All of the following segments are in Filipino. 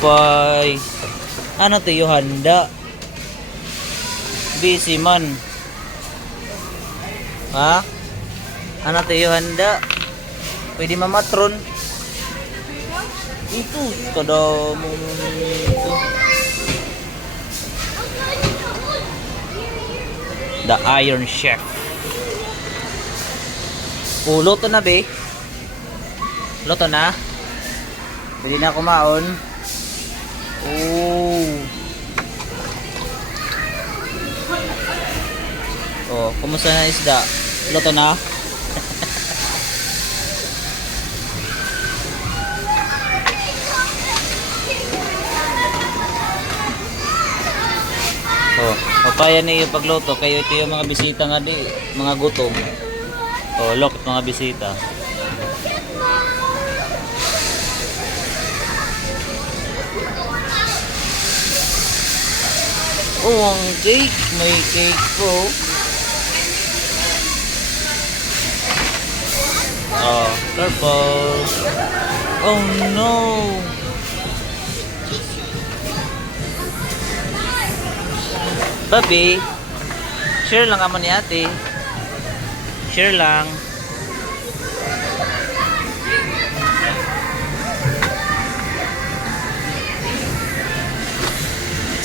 Lupay. Ano tayo handa? Busy man. Ha? Ano tayo handa? Pwede mamatron. Itu kada mo ito. The Iron Chef. Oh, luto na be. Luto na. Pwede na kumaon. Oh. Oh, kumusta na isda? Luto na. Oh, papaya niyo pagluto kayo ito yung mga bisita nga di, mga gutom. Oh, look mga bisita. Oh, ang cake, may cake po. Oh, purple. Oh no. Babi, share lang naman ni ate. Share lang.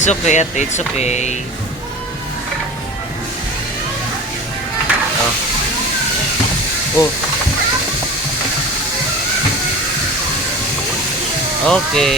It's okay ate, it's okay. Oh. Oh. Okay.